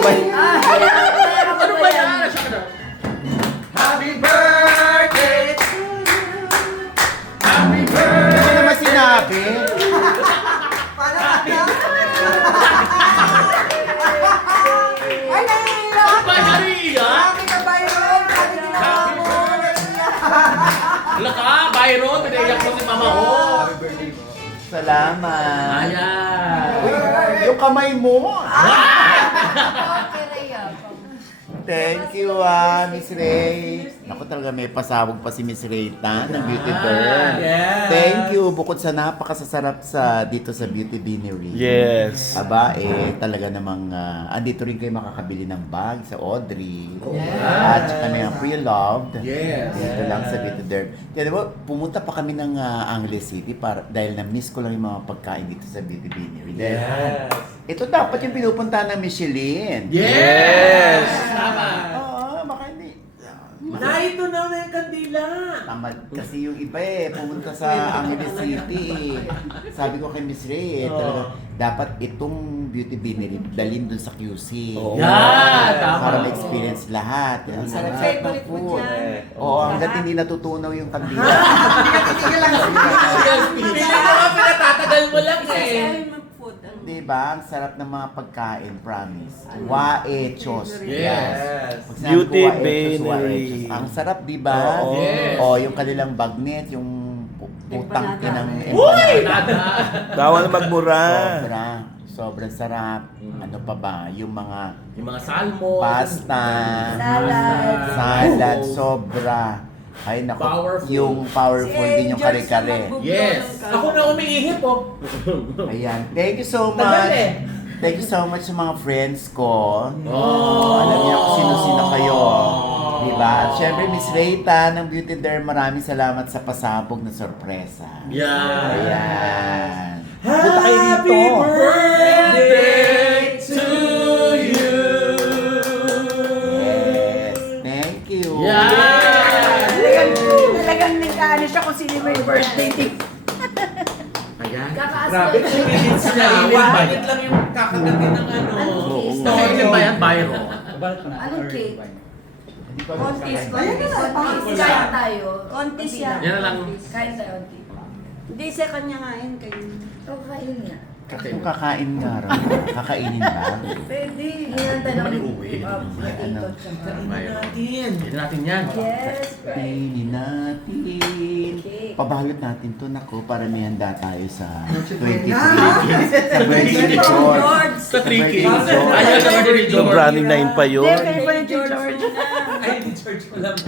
ba? Ano ba yan? Happy birthday to you. Happy birthday. Ano naman sinabi? Ay, naiiyak! Ba, nariiyak? Happy ka, Byron! Happy ginawa mo! Wala ka, Byron. Pinaiyak mo si Mama O. Salamat. Ayan. Yung kamay mo. Okay, Rhea. Thank you, Miss Ray. Ako talaga may pasabog pa si Miss Ray Tan ng Beauty Derm. Yes. Thank you. Bukod sa napakasasarap dito sa Beauty Beanery. Yes. Aba, talaga namang andito rin kayo makakabili ng bag sa Audrey. At saka na yung Pre-Loved. Yes. Dito lang sa Beauty Derm. Kaya diba, pumunta pa kami ng Angeles City dahil na-miss ko lang yung mga pagkain dito sa Beauty Beanery. Dahil, ito dapat yung pinupunta ng Michelin. Yes. Tama. Oo, baka hindi. Nay, ito na yung kandila. Tamad kasi yung iba pumunta sa Angeles City. Sabi ko kay Miss Ray, talaga, dapat itong Beauty Beanery dalhin dun sa QC. Yan, tama. Para ma-experience lahat. Ang Sarap sarap favorite ng mo food. dyan. Oo, hanggat hindi natutunaw yung kandila. Hindi na pinatatagal mo lang eh. Diba? Ang sarap ng mga pagkain, promise. Waechos. Yes. Pag sinabi ko Beauty waechos, Beanery. waechos. Ang sarap, diba? Oo. Yes. O, yung kanilang bagnet, yung putang ng Uy! empanada. Bawal magmura. Sobrang sarap. Ano pa ba? Yung mga Yung mga salmon. pasta, Salad. salad, sobra. Ay, naku, Powerful. yung powerful din yung kare-kare. Yes. Ako na umiihip oh. Ayan. Thank you so Tagal much. eh. Thank you so much sa mga friends ko. Oh. Alam niyo kung sino-sino kayo. Diba? At syempre, Miss Rayta ng Beauty Derm, maraming salamat sa pasabog na sorpresa. Yan. Ayan. Happy birthday to you. Yes. Thank you. Yan. Talagang nagkaano siya kung sino may birthday date. Ayan. Kakaas Grabe, ko. 3 minutes na. 1 minute lang yung kakagatin ng ano. Okay, ba yan, Byro? Anong cake? Contis. Ayan na, kain tayo. Contis yan. Yan na lang. Kain tayo, auntie. Hindi, sa kanya nga yun. Oh, kain nga. Kung kakain nga raw. Kakainin ba? Pwede. Hinihintay Naman ng iuwi. Ano? Byro. Hindi natin yan. Yes, right. Kainin natin. Cake. Pabalot natin to, nako, para may handa tayo sa 23. Sa birthday ni George. George. Sa 3 kids. George. Ayaw naman ni George. Running 9 pa yun. Hindi, kayo pa ni George na. Ay, ni George ko lang.